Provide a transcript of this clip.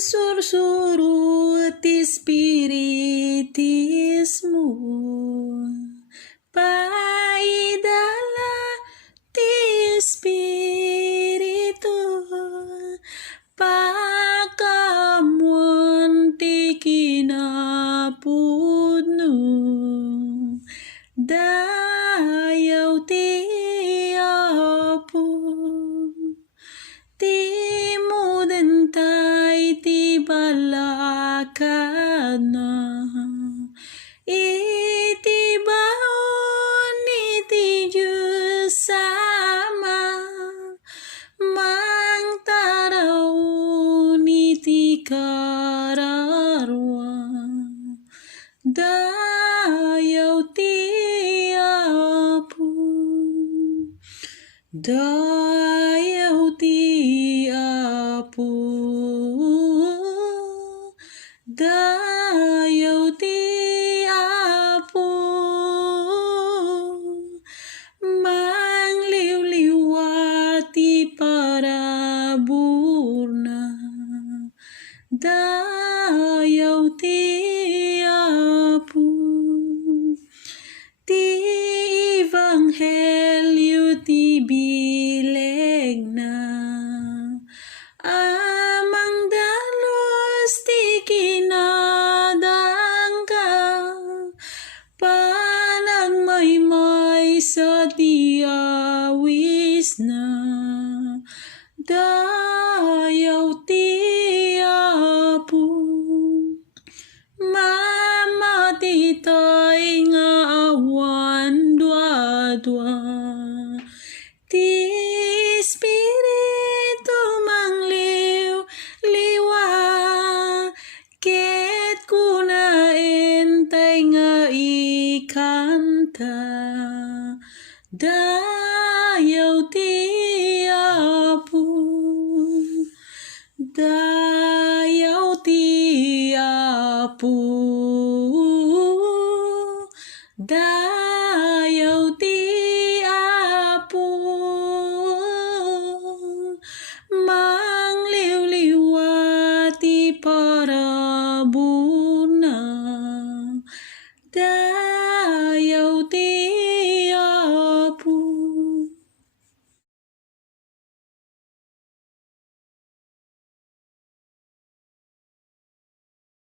sursurut espiritismo, paidala ti espiritu, pakamuan ti kinapudno, dayaw ti apo, ti mudentay ti balakana, iti baon iti Diyos Ama, mangtaraon iti kararwa, dayaw ti apo, dayaw ti apo, dayaw ti apo, mangliwliwati paraburna, dayaw ti apo, ti ebanghelyo ti bilegna, amang dalos ti kinadangka, panagmaymay sa ti awis na, dayaw ti apo, mamatitay nga awan dua-dua, ti espiritu mangliw-liwa, ket kunaentay nga ikanta, dayaw ti apo, dayaw ti apo, dayaw ti apo, mangliwliwati paraburna,